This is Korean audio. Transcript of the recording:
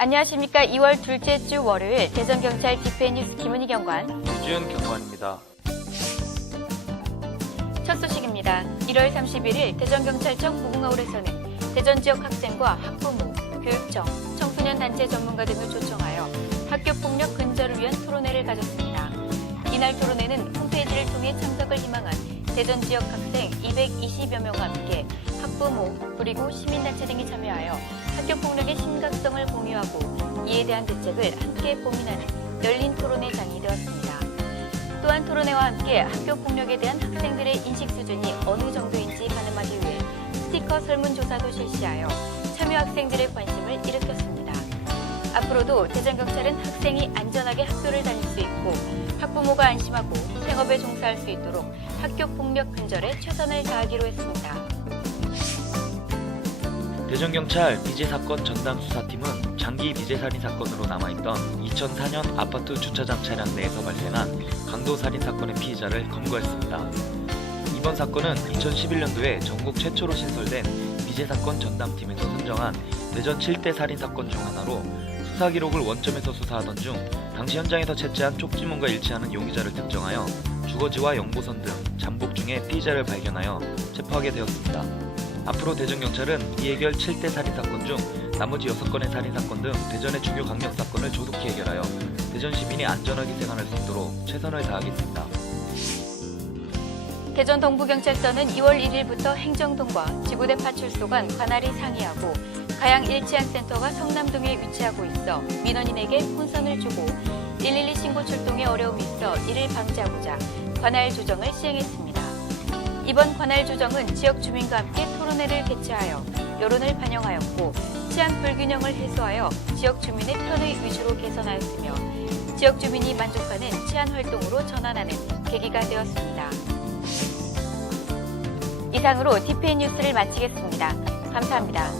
안녕하십니까. 2월 둘째 주 월요일 대전경찰 디페 뉴스 김은희 경관. 유지은 경관입니다. 첫 소식입니다. 1월 31일 대전경찰청 무궁화홀에서는 대전 지역 학생과 학부모, 교육청, 청소년 단체 전문가 등을 초청하여 학교 폭력 근절을 위한 토론회를 가졌습니다. 이날 토론회는 홈페이지를 통해 참석을 희망한 대전 지역 학생 220여 명과 함께 학부모 그리고 시민단체 등이 참여하여 학교 폭력의 심각성을 공유하고 이에 대한 대책을 함께 고민하는 열린 토론회장이 되었습니다. 또한 토론회와 함께 학교 폭력에 대한 학생들의 인식 수준이 어느 정도인지 가늠하기 위해 스티커 설문조사도 실시하여 참여 학생들의 관심을 일으켰습니다. 앞으로도 대전경찰은 학생이 안전하게 학교를 다닐 수 있고 학부모가 안심하고 생업에 종사할 수 있도록 학교 폭력 근절에 최선을 다하기로 했습니다. 대전경찰 미제사건 전담 수사팀은 장기 미제살인 사건으로 남아있던 2004년 아파트 주차장 차량 내에서 발생한 강도살인 사건의 피의자를 검거했습니다. 이번 사건은 2011년도에 전국 최초로 신설된 미제사건 전담팀에서 선정한 대전 7대 살인 사건 중 하나로 수사 기록을 원점에서 수사하던 중 당시 현장에서 채취한 쪽지문과 일치하는 용의자를 특정하여 주거지와 영보선 등 잠복 중에 피의자를 발견하여 체포하게 되었습니다. 앞으로 대전경찰은 이해결 7대 살인사건 중 나머지 6건의 살인사건 등 대전의 주요 강력사건을 조속히 해결하여 대전 시민이 안전하게 생활할 수 있도록 최선을 다하겠습니다. 대전 동부경찰서는 2월 1일부터 행정동과 지구대 파출소 간 관할이 상의하고 가양 일치안센터가 성남동에 위치하고 있어 민원인에게 혼선을 주고 112 신고 출동에 어려움이 있어 이를 방지하고자 관할 조정을 시행했습니다. 이번 관할 조정은 지역 주민과 함께 토론회를 개최하여 여론을 반영하였고 치안 불균형을 해소하여 지역 주민의 편의 위주로 개선하였으며 지역 주민이 만족하는 치안 활동으로 전환하는 계기가 되었습니다. 이상으로 TPN 뉴스를 마치겠습니다. 감사합니다.